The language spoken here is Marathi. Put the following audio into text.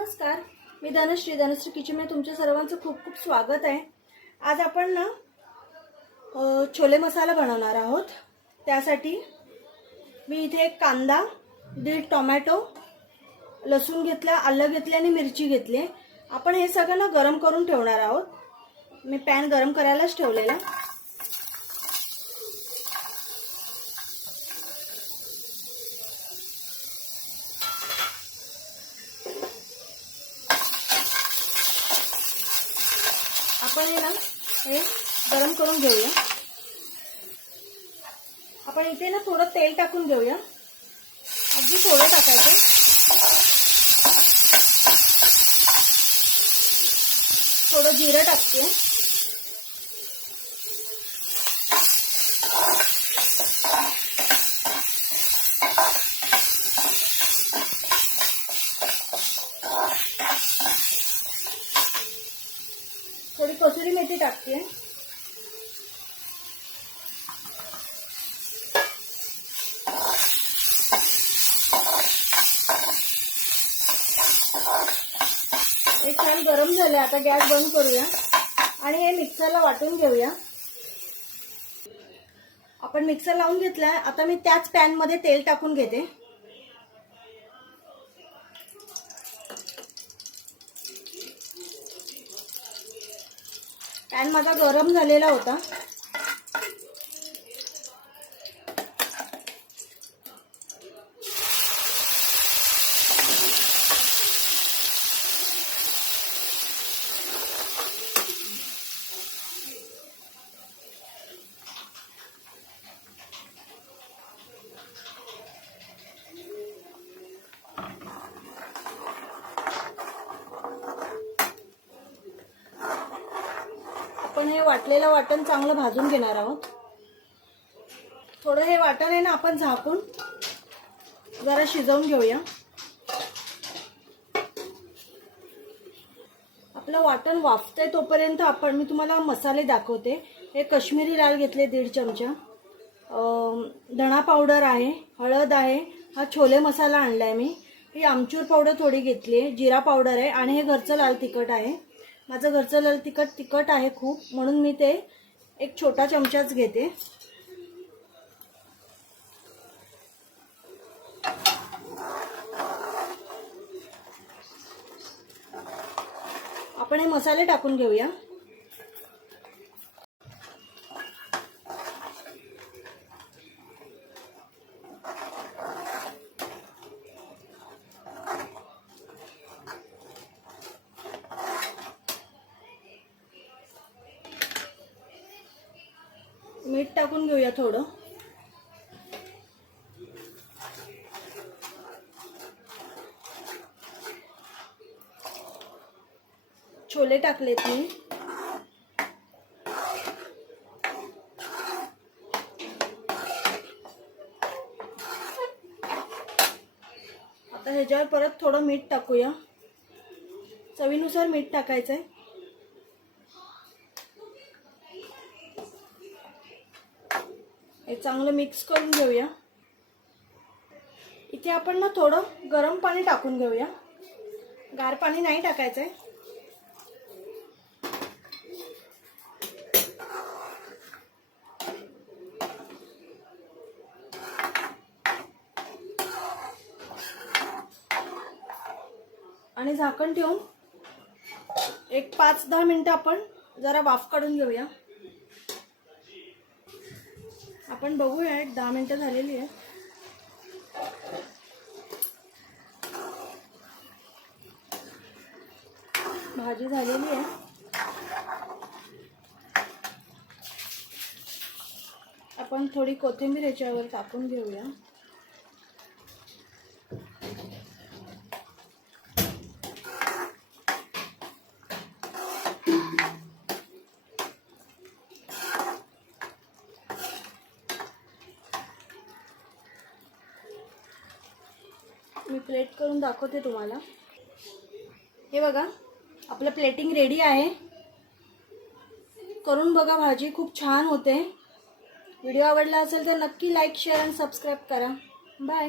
नमस्कार. मी धनश्री धनश्री किचनमध्ये तुमच्या सर्वांचं खूप खूप स्वागत आहे. आज आपण ना छोले मसाला बनवणार आहोत. त्यासाठी मी इथे एक कांदा दीड टोमॅटो लसूण घेतला आलं घेतले आणि मिरची घेतली आपण हे सगळं ना गरम करून ठेवणार आहोत. मी पॅन गरम करायलाच ठेवलेला आपण हे ना हे गरम करून घेऊया. आपण इथे ना थोडं तेल टाकून घेऊया. अगदी थोडं टाकायचं. थोडं जिरं टाकते. टाकते. हे छान गरम झालं आता गॅस बंद करूया. आणि हे मिक्सरला वाटून घेऊया. आपण मिक्सर लावून घेतलाय आता मी त्याच पॅनमध्ये तेल टाकून घेते. पॅन माझा गरम झालेला होता. आपण हे वाटलेलं वाटण चांगलं भाजून घेणार आहोत. थोडं हे वाटण आहे ना आपण झाकून जरा शिजवून घेऊया. आपलं वाटण वाफतंय तोपर्यंत आपण मी तुम्हाला मसाले दाखवते. हे कश्मीरी लाल घेतले दीड चमचा. धणा पावडर आहे हळद आहे हा छोले मसाला आणला आहे मी. ही आमचूर पावडर थोडी घेतली आहे जिरा पावडर आहे आणि हे घरचं लाल तिखट आहे. माझं घरचं लाल तिखट तिखट आहे खूप म्हणून मी ते एक छोटा चमचाच घेते. आपण हे मसाले टाकून घेऊया. मीठ टाकून घेऊया थोडं. छोले टाकलेत मी. आता ह्याच्यावर परत थोडं मीठ टाकूया. चवीनुसार मीठ टाकायचं आहे हे चांगलं मिक्स करून घेऊया. इथे आपण ना थोडं गरम पाणी टाकून घेऊया. गार पाणी नाही टाकायचं आहे आणि झाकण ठेवून एक पाच दहा मिनटं आपण जरा वाफ काढून घेऊया. आपण बघूया एक दहा मिनटं झालेली आहे. भाजी झालेली आहे. आपण थोडी कोथिंबीर याच्यावर टाकून घेऊया. मी प्लेट करून दाखवते तुम्हाला. हे बघा आपलं प्लेटिंग रेडी आहे. करून बघा भाजी खूप छान होते. व्हिडिओ आवडला असेल तर नक्की लाईक शेअर आणि सबस्क्राईब करा. बाय